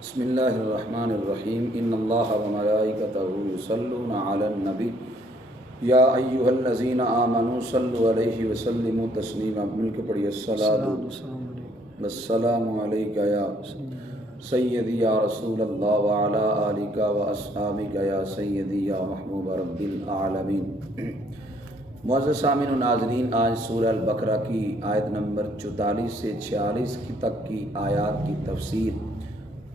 بسم اللہ الرحمن الرحیم ان اللہ وملائکتہ یصلون علی النبی یا ایہا الذین آمنوا صلوا علیہ وسلموا تسلیما. مل کے پڑھیے الصلاۃ والسلام علیک یا سیدی یا رسول اللہ وعلی آلک واصحابک یا سیدی یا محبوب رب العالمین. معزز سامعین و ناظرین، آج سورہ البقرہ کی آیت نمبر 44 سے 46 تک کی آیات کی تفسیر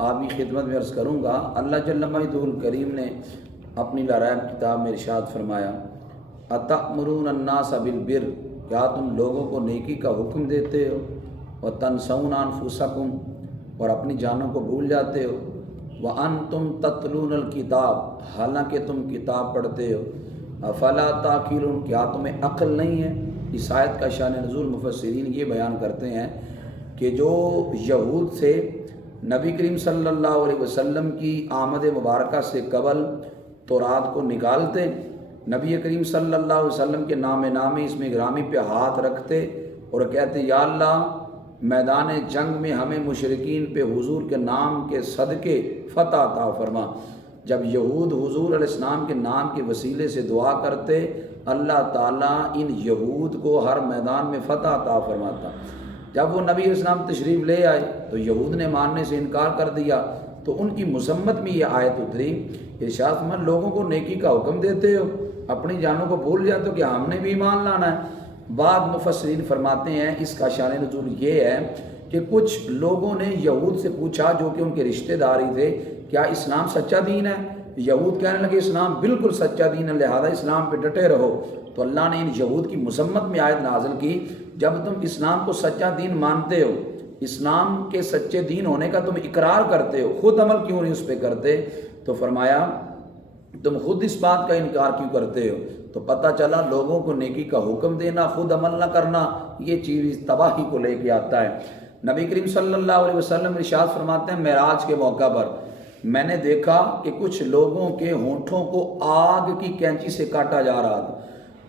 آپ کی خدمت میں عرض کروں گا. اللہ جل مجدہ الکریم نے اپنی لاریب کتاب میں ارشاد فرمایا، اتأمرون الناس بالبر، کیا تم لوگوں کو نیکی کا حکم دیتے ہو، وتنسون انفسکم، اور اپنی جانوں کو بھول جاتے ہو، وانتم تتلون الکتاب، حالانکہ تم کتاب پڑھتے ہو، افلا تعقلون، کیا تمہیں عقل نہیں ہے. اس آیت کا شان نزول مفسرین یہ بیان کرتے ہیں کہ جو یہود سے نبی کریم صلی اللہ علیہ وسلم کی آمد مبارکہ سے قبل تورات کو نکالتے، نبی کریم صلی اللہ علیہ وسلم کے نام نامی اس میں گرامی پہ ہاتھ رکھتے اور کہتے، یا اللہ میدان جنگ میں ہمیں مشرکین پہ حضور کے نام کے صدقے فتح عطا فرما. جب یہود حضور علیہ السلام کے نام کے وسیلے سے دعا کرتے، اللہ تعالیٰ ان یہود کو ہر میدان میں فتح عطا فرماتا. جب وہ نبی علیہ السلام تشریف لے آئے تو یہود نے ماننے سے انکار کر دیا، تو ان کی مذمت میں یہ آیت اتری. ارشاد فرمایا، لوگوں کو نیکی کا حکم دیتے ہو، اپنی جانوں کو بھول جاتے ہو کہ ہم نے بھی ایمان لانا ہے. بعض مفسرین فرماتے ہیں اس کا شان نزول یہ ہے کہ کچھ لوگوں نے یہود سے پوچھا جو کہ ان کے رشتہ داری تھے، کیا اسلام سچا دین ہے؟ یہود کہنے لگے اسلام بالکل سچا دین ہے، لہذا اسلام پہ ڈٹے رہو. تو اللہ نے ان یہود کی مذمت میں آیت نازل کی، جب تم اسلام کو سچا دین مانتے ہو، اسلام کے سچے دین ہونے کا تم اقرار کرتے ہو، خود عمل کیوں نہیں اس پہ کرتے؟ تو فرمایا تم خود اس بات کا انکار کیوں کرتے ہو؟ تو پتہ چلا لوگوں کو نیکی کا حکم دینا، خود عمل نہ کرنا، یہ چیز تباہی کو لے کے آتا ہے. نبی کریم صلی اللہ علیہ وسلم ارشاد فرماتے ہیں، معراج کے موقع پر میں نے دیکھا کہ کچھ لوگوں کے ہونٹوں کو آگ کی کینچی سے کاٹا جا رہا تھا.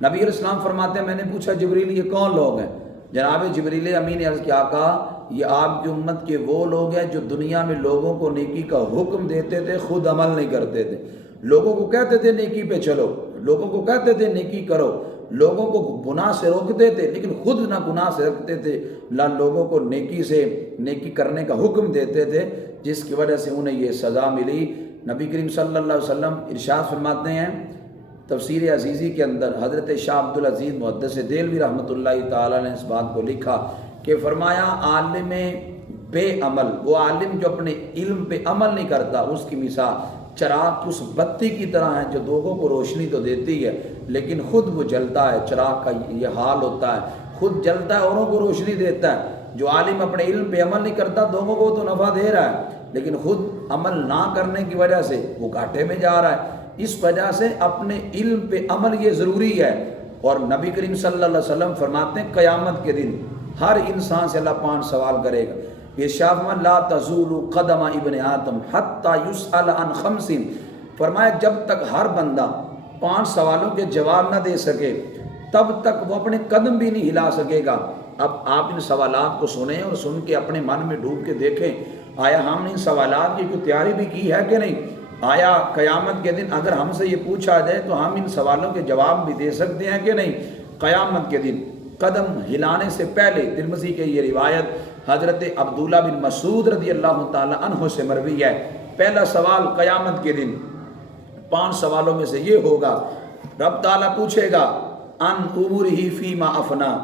نبی علیہ السلام فرماتے ہیں، میں نے پوچھا جبریل یہ کون لوگ ہیں؟ جناب جبریل امین نے عرض کیا، کہا یہ آپ کی امت کے وہ لوگ ہیں جو دنیا میں لوگوں کو نیکی کا حکم دیتے تھے، خود عمل نہیں کرتے تھے. لوگوں کو کہتے تھے نیکی پہ چلو، لوگوں کو کہتے تھے نیکی کرو، لوگوں کو گناہ سے روکتے تھے لیکن خود نہ گناہ سے رکھتے تھے، نہ لوگوں کو نیکی کرنے کا حکم دیتے تھے، جس کی وجہ سے انہیں یہ سزا ملی. نبی کریم صلی اللہ علیہ وسلم ارشاد فرماتے ہیں تفسیر عزیزی کے اندر، حضرت شاہ عبدالعزیز محدث دہلوی رحمۃ اللہ تعالیٰ نے اس بات کو لکھا کہ فرمایا عالم بے عمل، وہ عالم جو اپنے علم پہ عمل نہیں کرتا، اس کی مثال چراغ اس بتی کی طرح ہے جو لوگوں کو روشنی تو دیتی ہے لیکن خود وہ جلتا ہے. چراغ کا یہ حال ہوتا ہے، خود جلتا ہے اوروں کو روشنی دیتا ہے. جو عالم اپنے علم پہ عمل نہیں کرتا، لوگوں کو تو نفع دے رہا ہے لیکن خود عمل نہ کرنے کی وجہ سے وہ گھاٹے میں جا رہا ہے. اس وجہ سے اپنے علم پہ عمل یہ ضروری ہے. اور نبی کریم صلی اللہ علیہ وسلم فرماتے ہیں قیامت کے دن ہر انسان سے اللہ 5 سوال کرے گا. ارشاد فرمایا، لا تزول قدم ابن آدم حتی یسأل عن 5، فرمایا جب تک ہر بندہ 5 سوالوں کے جواب نہ دے سکے تب تک وہ اپنے قدم بھی نہیں ہلا سکے گا. اب آپ ان سوالات کو سنیں اور سن کے اپنے من میں ڈوب کے دیکھیں، آیا ہم نے ان سوالات کی کوئی تیاری بھی کی ہے کہ نہیں؟ آیا قیامت کے دن اگر ہم سے یہ پوچھا جائے تو ہم ان سوالوں کے جواب بھی دے سکتے ہیں کہ نہیں؟ قیامت کے دن قدم ہلانے سے پہلے ترمذی کے یہ روایت حضرت عبداللہ بن مسعود رضی اللہ تعالی عنہ سے مروی ہے. پہلا سوال قیامت کے دن 5 سوالوں میں سے یہ ہوگا، رب تعالیٰ پوچھے گا ان عمرہ فیما افنا،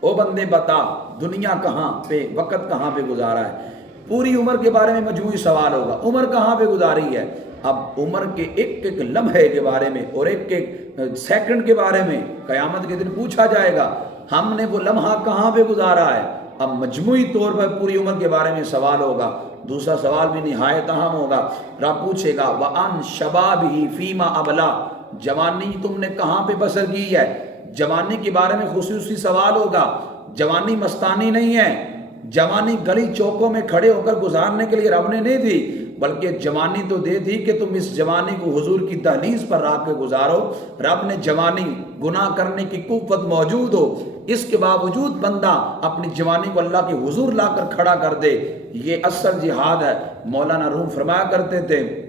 او بندے بتا دنیا کہاں پہ، وقت کہاں پہ گزارا ہے. پوری عمر کے بارے میں مجموعی سوال ہوگا، عمر کہاں پہ گزاری ہے. اب عمر کے ایک ایک لمحے کے بارے میں اور ایک ایک سیکنڈ کے بارے میں قیامت کے دن پوچھا جائے گا، ہم نے وہ لمحہ کہاں پہ گزارا ہے. اب مجموعی طور پر پوری عمر کے بارے میں سوال ہوگا. دوسرا سوال بھی نہایت اہم ہوگا، رب پوچھے گا وَأَنْ شَبَابِهِ فِيمَا أَبْلَى، جوانی تم نے کہاں پہ بسر کی ہے. جوانی کے بارے میں خصوصی سوال ہوگا. جوانی مستانی نہیں ہے، جوانی گلی چوکوں میں کھڑے ہو کر گزارنے کے لیے رب نے نہیں دی، بلکہ جوانی تو دے دی کہ تم اس جوانی کو حضور کی دہلیز پر رکھ کے گزارو۔ رب نے جوانی گناہ کرنے کی قوت موجود ہو، اس کے باوجود بندہ اپنی جوانی کو اللہ کے حضور لا کر کھڑا کر دے، یہ اصل جہاد ہے۔ مولانا روم فرمایا کرتے تھے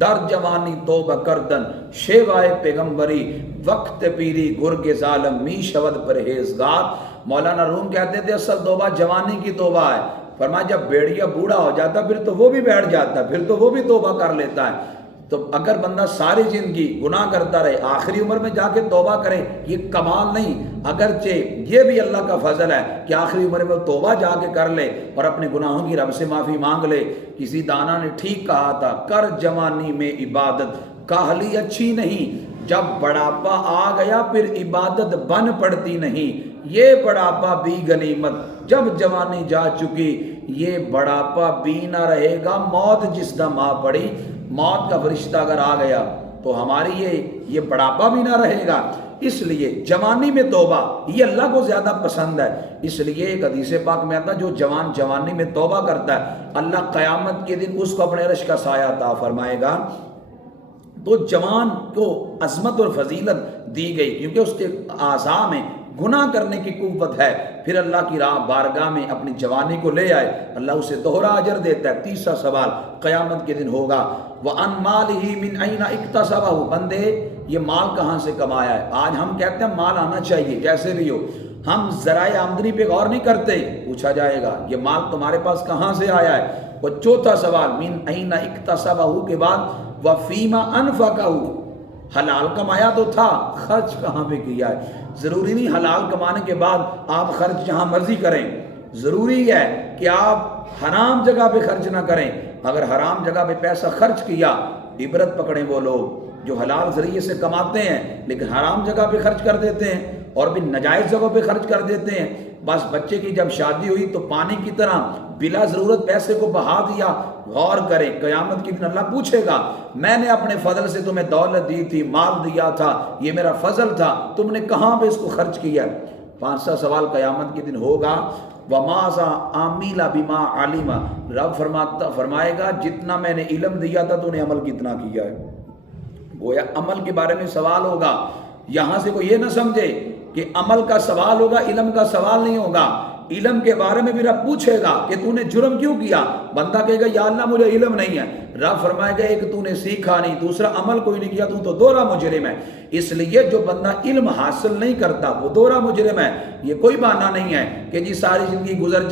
در جوانی توبہ کردن شیوائے پیغمبری، وقت پیری گرگ ظالم می شود پرہیزگار۔ مولانا روم کہتے تھے اصل توبہ جوانی کی توبہ ہے۔ فرمایا جب بھیڑیا بوڑھا ہو جاتا پھر تو وہ بھی بیٹھ جاتا، پھر تو وہ بھی توبہ کر لیتا ہے۔ تو اگر بندہ ساری زندگی گناہ کرتا رہے، آخری عمر میں جا کے توبہ کرے، یہ کمال نہیں، اگرچہ یہ بھی اللہ کا فضل ہے کہ آخری عمر میں توبہ جا کے کر لے اور اپنے گناہوں کی رب سے معافی مانگ لے۔ کسی دانا نے ٹھیک کہا تھا، کر جوانی میں عبادت کاہلی اچھی نہیں، جب بڑھاپا آ گیا پھر عبادت بن پڑتی نہیں، یہ بڑھاپا بھی غنیمت جب جوانی جا چکی، یہ بڑھاپا بھی نہ رہے گا موت جس دم آ پڑی۔ موت کا فرشتہ اگر آ گیا تو ہماری یہ بڑھاپا بھی نہ رہے گا۔ اس لیے جوانی میں توبہ یہ اللہ کو زیادہ پسند ہے۔ اس لیے ایک حدیث پاک میں آتا جو جوان جوانی میں توبہ کرتا ہے اللہ قیامت کے دن اس کو اپنے عرش کا سایہ عطا فرمائے گا۔ تو جوان کو عظمت اور فضیلت دی گئی کیونکہ اس کے اعضاء میں گناہ کرنے کی قوت ہے۔ پھر اللہ کی راہ بارگاہ میں اپنی جوانی کو لے آئے، اللہ اسے دوہرا اجر دیتا ہے۔ تیسرا سوال قیامت کے دن ہوگا، وَأَنْ مَالِهِ مِنْ أَيْنَ اكْتَسَبَهُ، بندے یہ مال کہاں سے کمایا ہے؟ آج ہم کہتے ہیں مال آنا چاہیے جیسے بھی ہو، ہم ذرائع آمدنی پہ غور نہیں کرتے۔ پوچھا جائے گا یہ مال تمہارے پاس کہاں سے آیا ہے؟ وہ چوتھا سوال مِنْ أَيْنَ اكْتَسَبَهُ کے بعد وَفِيمَ أَنْفَقَهُ، حلال کمایا تو تھا، خرچ کہاں پہ کیا ہے؟ ضروری نہیں حلال کمانے کے بعد آپ خرچ جہاں مرضی کریں، ضروری ہے کہ آپ حرام جگہ پہ خرچ نہ کریں۔ اگر حرام جگہ پہ پیسہ خرچ کیا، عبرت پکڑیں وہ لوگ جو حلال ذریعے سے کماتے ہیں لیکن حرام جگہ پہ خرچ کر دیتے ہیں اور بھی ناجائز جگہوں پہ خرچ کر دیتے ہیں۔ بس بچے کی جب شادی ہوئی تو پانی کی طرح بلا ضرورت پیسے کو بہا دیا۔ غور کریں، قیامت کے دن اللہ پوچھے گا میں نے اپنے فضل سے تمہیں دولت دی تھی، مال دیا تھا، یہ میرا فضل تھا، تم نے کہاں پہ اس کو خرچ کیا؟ پانچواں سوال قیامت کے دن ہوگا، وَمَاذَا عَمِلَ بِمَا عَلِمَ، رب فرمائے گا جتنا میں نے علم دیا تھا تو نے عمل کتنا کیا ہے۔ گویا عمل کے بارے میں سوال ہوگا۔ یہاں سے کوئی یہ نہ سمجھے کہ عمل کا سوال ہوگا علم کا سوال نہیں ہوگا۔ علم کے بارے میں بھی رب پوچھے گا کہ تو نے جرم کیوں کیا؟ بندہ کہے گا یا اللہ مجھے علم نہیں ہے، رب فرمائے گا ایک تو نے سیکھا نہیں، دوسرا عمل کوئی نہیں کیا، تو دوہرا مجرم ہے۔ اس لیے جو بندہ علم حاصل نہیں کرتا وہ دوہرا مجرم ہے۔ یہ کوئی بہانہ نہیں ہے کہ جی ساری زندگی گزر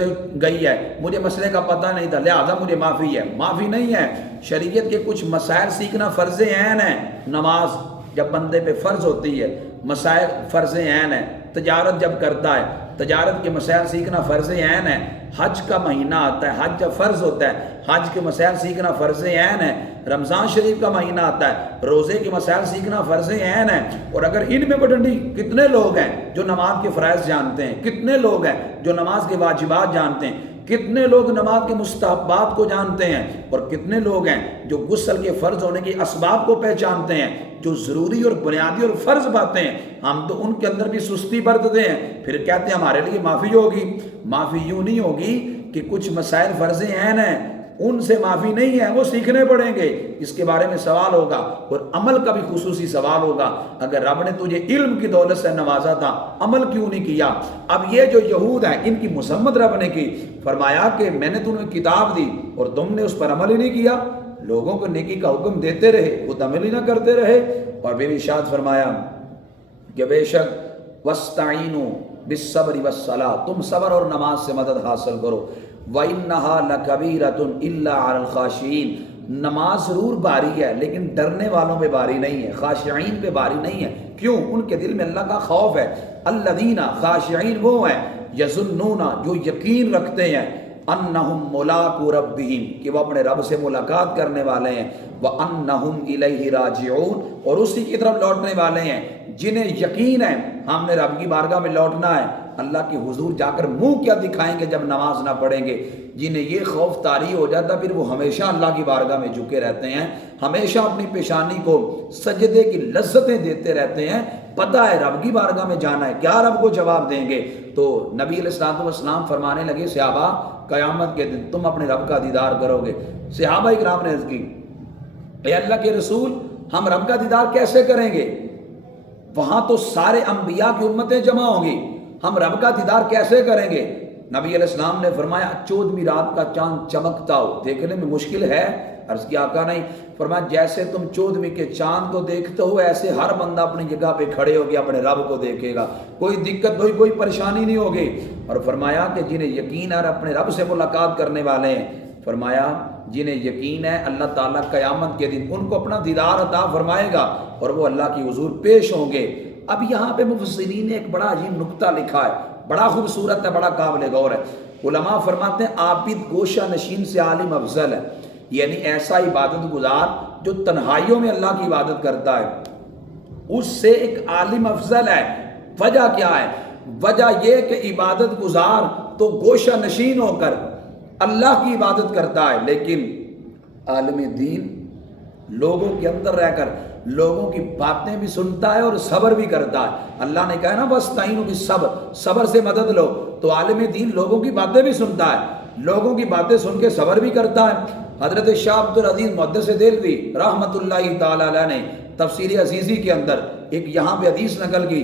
گئی ہے، مجھے مسئلے کا پتہ نہیں تھا لہذا مجھے معافی ہے۔ معافی نہیں ہے۔ شریعت کے کچھ مسائل سیکھنا فرض عین ہے۔ نماز جب بندے پہ فرض ہوتی ہے مسائل فرض عین ہے۔ تجارت جب کرتا ہے تجارت کے مسائل سیکھنا فرض عین ہے۔ حج کا مہینہ آتا ہے، حج جب فرض ہوتا ہے حج کے مسائل سیکھنا فرض عین ہے۔ رمضان شریف کا مہینہ آتا ہے، روزے کے مسائل سیکھنا فرض عین ہے۔ اور اگر ان میں بٹنڈی کتنے لوگ ہیں جو نماز کے فرائض جانتے ہیں، کتنے لوگ ہیں جو نماز کے واجبات جانتے ہیں، کتنے لوگ نماز کے مستحبات کو جانتے ہیں، اور کتنے لوگ ہیں جو غسل کے فرض ہونے کے اسباب کو پہچانتے ہیں، جو ضروری اور بنیادی اور فرض باتیں ہیں ہم تو ان کے اندر بھی سستی برتتے ہیں، پھر کہتے ہیں ہمارے لیے معافی ہوگی۔ معافی یوں نہیں ہوگی کہ کچھ مسائل فرض عین ہیں ان سے معافی نہیں ہے، وہ سیکھنے پڑیں گے، اس کے بارے میں سوال ہوگا۔ اور عمل کا بھی خصوصی سوال ہوگا، اگر رب نے تجھے علم کی دولت سے نوازا تھا عمل کیوں نہیں کیا؟ اب یہ جو یہود ہیں ان کی مذمت رب نے کی، فرمایا کہ میں نے تمہیں کتاب دی اور تم نے اس پر عمل ہی نہیں کیا، لوگوں کو نیکی کا حکم دیتے رہے خود عمل ہی نہ کرتے رہے۔ اور پھر ارشاد فرمایا کہ بے شک وَاسْتَعِینُوا بِالصَّبْرِ وَالصَّلَاةِ، تم صبر اور نماز سے مدد حاصل کرو۔ وَإِنَّهَا لَكَبِيرَةٌ إِلَّا عَلَى الْخَاشِعِينَ، نماز ضرور باری ہے لیکن ڈرنے والوں پہ باری نہیں ہے، خاشعین پہ باری نہیں ہے۔ کیوں؟ ان کے دل میں اللہ کا خوف ہے۔ الذین، خاشعین وہ ہیں، یظنون جو یقین رکھتے ہیں، انہم ملاقو ربہم کہ وہ اپنے رب سے ملاقات کرنے والے ہیں، وانہم الیہ راجعون اور اسی کی طرف لوٹنے والے ہیں، جنہیں یقین ہے ہم نے رب کی بارگاہ میں لوٹنا ہے، اللہ کے حضور جا کر منہ کیا دکھائیں گے جب نماز نہ پڑھیں گے۔ جنہیں یہ خوف طاری ہو جاتا پھر وہ ہمیشہ اللہ کی بارگاہ میں جھکے رہتے ہیں، ہمیشہ اپنی پیشانی کو سجدے کی لذتیں دیتے رہتے ہیں، پتہ ہے رب کی بارگاہ میں جانا ہے، کیا رب کو جواب دیں گے؟ تو نبی علیہ السلام فرمانے لگے صحابہ قیامت کے دن تم اپنے رب کا دیدار کرو گے۔ صحابہ کرام نے عرض کی اے اللہ کے رسول ہم رب کا دیدار کیسے کریں گے؟ وہاں تو سارے انبیاء کی امتیں جمع ہوں گی، ہم رب کا دیدار کیسے کریں گے؟ نبی علیہ السلام نے فرمایا 14ویں رات کا چاند چمکتا ہو، دیکھنے میں مشکل ہے؟ عرض کیا آقا نہیں۔ فرمایا جیسے تم 14ویں کے چاند کو دیکھتے ہو ایسے ہر بندہ اپنی جگہ پہ کھڑے ہو کے اپنے رب کو دیکھے گا، کوئی دقت کوئی پریشانی نہیں ہوگی۔ اور فرمایا کہ جنہیں یقین ہے اور اپنے رب سے ملاقات کرنے والے ہیں، فرمایا جنہیں یقین ہے اللہ تعالیٰ قیامت کے دن ان کو اپنا دیدار عطا فرمائے گا اور وہ اللہ کی حضور پیش ہوں گے۔ اب یہاں پہ مفسرین نے ایک بڑا عجیب نکتہ لکھا ہے، بڑا خوبصورت ہے، بڑا قابل غور ہے۔ علماء فرماتے ہیں عابد گوشہ نشین سے عالم افضل ہے، یعنی ایسا عبادت گزار جو تنہائیوں میں اللہ کی عبادت کرتا ہے اس سے ایک عالم افضل ہے۔ وجہ کیا ہے؟ وجہ یہ کہ عبادت گزار تو گوشہ نشین ہو کر اللہ کی عبادت کرتا ہے، لیکن عالم دین لوگوں کے اندر رہ کر لوگوں کی باتیں بھی سنتا ہے اور صبر بھی کرتا ہے۔ اللہ نے کہا نا وَاسْتَعِینُوا بِالصَّبْرِ، صبر سے مدد لو، تو عالم دین لوگوں کی باتیں بھی سنتا ہے، لوگوں کی باتیں سن کے صبر بھی کرتا ہے۔ حضرت شاہ عبدالعزیز محدث دہلوی رحمۃ اللہ تعالی علیہ نے تفسیر عزیزی کے اندر ایک یہاں پہ حدیث نقل کی،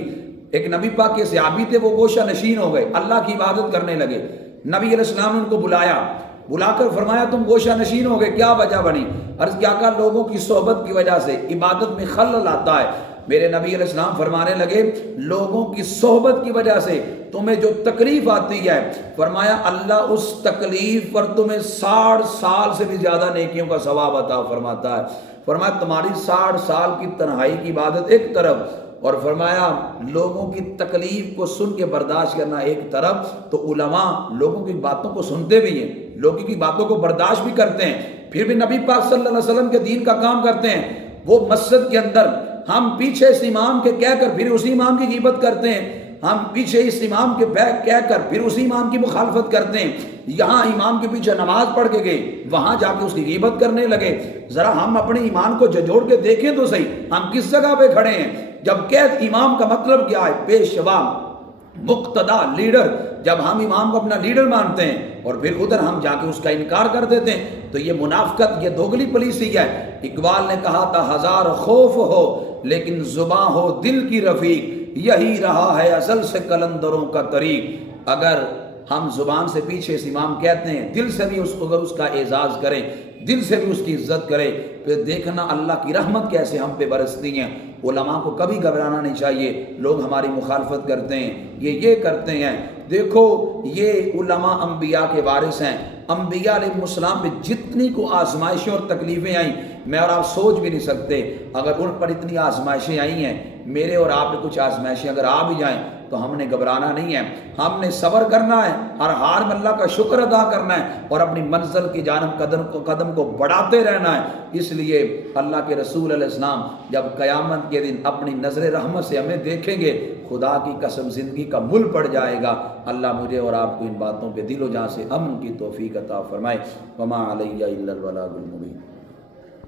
ایک نبی پاک کے صحابی تھے، وہ گوشہ نشین ہو گئے، اللہ کی عبادت کرنے لگے۔ نبی علیہ السلام نے ان کو بلا کر فرمایا تم گوشہ نشین ہو گئے، کیا وجہ بنی؟ عرض کیا کہا لوگوں کی صحبت کی وجہ سے عبادت میں خلل آتا ہے۔ میرے نبی علیہ السلام فرمانے لگے لوگوں کی صحبت کی وجہ سے تمہیں جو تکلیف آتی ہے، فرمایا اللہ اس تکلیف پر تمہیں 60 سال سے بھی زیادہ نیکیوں کا ثواب عطا فرماتا ہے۔ فرمایا تمہاری 60 سال کی تنہائی کی عبادت ایک طرف، اور فرمایا لوگوں کی تکلیف کو سن کے برداشت کرنا ایک طرف، تو علماء لوگوں کی باتوں کو سنتے بھی ہیں، لوگوں کی باتوں کو برداشت بھی کرتے ہیں، پھر بھی نبی پاک صلی اللہ علیہ وسلم کے دین کا کام کرتے ہیں۔ وہ مسجد کے اندر ہم پیچھے اس امام کے کہہ کر پھر اسی امام کی غیبت کرتے ہیں، ہم پیچھے اس امام کے کہہ کر پھر اسی امام کی مخالفت کرتے ہیں، یہاں امام کے پیچھے نماز پڑھ کے گئے وہاں جا کے اس کی غیبت کرنے لگے۔ ذرا ہم اپنے ایمان کو جھنجھوڑ کے دیکھیں تو صحیح، ہم کس جگہ پہ کھڑے ہیں؟ جب قید امام کا مطلب کیا ہے؟ پیشوا، مقتدا، لیڈر۔ جب ہم امام کو اپنا لیڈر مانتے ہیں اور پھر ادھر ہم جا کے اس کا انکار کر دیتے ہیں تو یہ منافقت، یہ دوگلی پالیسی ہے۔ اقبال نے کہا تھا ہزار خوف ہو لیکن زباں ہو دل کی رفیق، یہی رہا ہے اصل سے قلندروں کا طریق۔ اگر ہم زبان سے پیچھے اس امام کہتے ہیں، دل سے بھی اگر اس کا اعزاز کریں، دل سے بھی اس کی عزت کریں، پھر دیکھنا اللہ کی رحمت کیسے ہم پہ برستی ہیں۔ علماء کو کبھی گھبرانا نہیں چاہیے، لوگ ہماری مخالفت کرتے ہیں، یہ کرتے ہیں، دیکھو یہ علماء انبیاء کے وارث ہیں۔ انبیاء علیہ السلام پہ جتنی کو آزمائشیں اور تکلیفیں آئیں میں اور آپ سوچ بھی نہیں سکتے۔ اگر ان پر اتنی آزمائشیں آئی ہیں، میرے اور آپ پہ کچھ آزمائشیں اگر آ بھی جائیں تو ہم نے گھبرانا نہیں ہے، ہم نے صبر کرنا ہے، ہر حال میں اللہ کا شکر ادا کرنا ہے اور اپنی منزل کی جانب قدم کو بڑھاتے رہنا ہے۔ اس لیے اللہ کے رسول علیہ السلام جب قیامت کے دن اپنی نظر رحمت سے ہمیں دیکھیں گے، خدا کی قسم زندگی کا مل پڑ جائے گا۔ اللہ مجھے اور آپ کو ان باتوں پہ دل و جان سے امن کی توفیق عطا فرمائے۔ وما علیہ الا البلاغ المبین۔